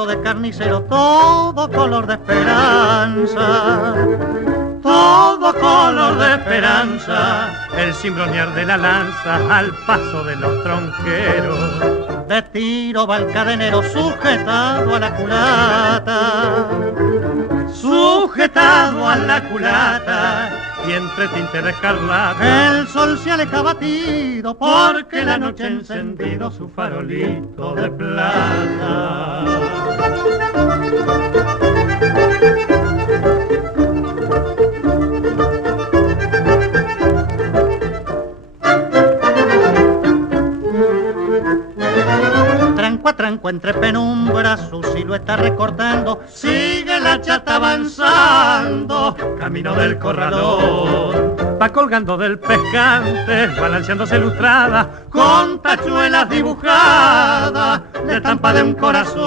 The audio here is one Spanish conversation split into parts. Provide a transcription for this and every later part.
gorro de carnicero, todo color de esperanza. Todo color de esperanza, el cimbronear de la lanza al paso de los tronqueros. De tiro va el cadenero sujetado a la culata, sujetado a la culata, y entre tinte de escarlata el sol se aleja batido, porque la noche ha encendido su farolito de plata. Tranco a tranco entre penumbras su silueta recortando, sigue la chata avanzando, camino del corralón. Va colgando del pescante, balanceándose lustrada, con tachuelas dibujadas, la estampa de un corazón.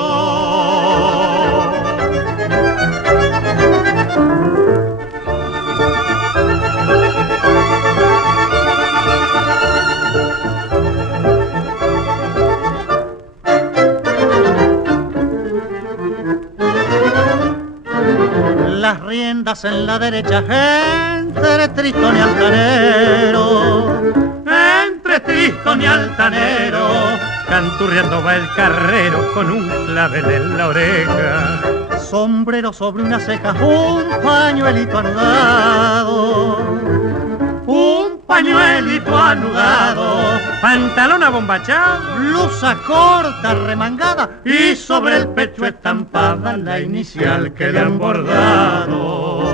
Las riendas en la derecha, entre Tristón y altanero, entre Tristón y altanero, canturreando va el carrero con un clavel en la oreja. Sombrero sobre una ceja, un pañuelito anudado, un pañuelito anudado, pantalón abombachado, blusa corta remangada, y sobre el pecho estampada la inicial que le han bordado.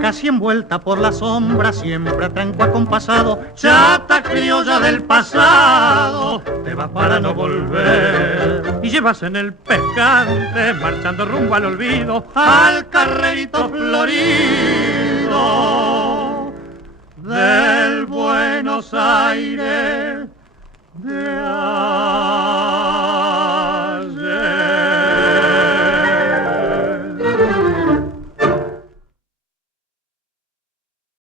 Casi envuelta por la sombra, siempre a tranco acompasado, chata criolla del pasado, te va para no volver. Y llevas en el pescante, marchando rumbo al olvido, al carrerito florido del Buenos Aires de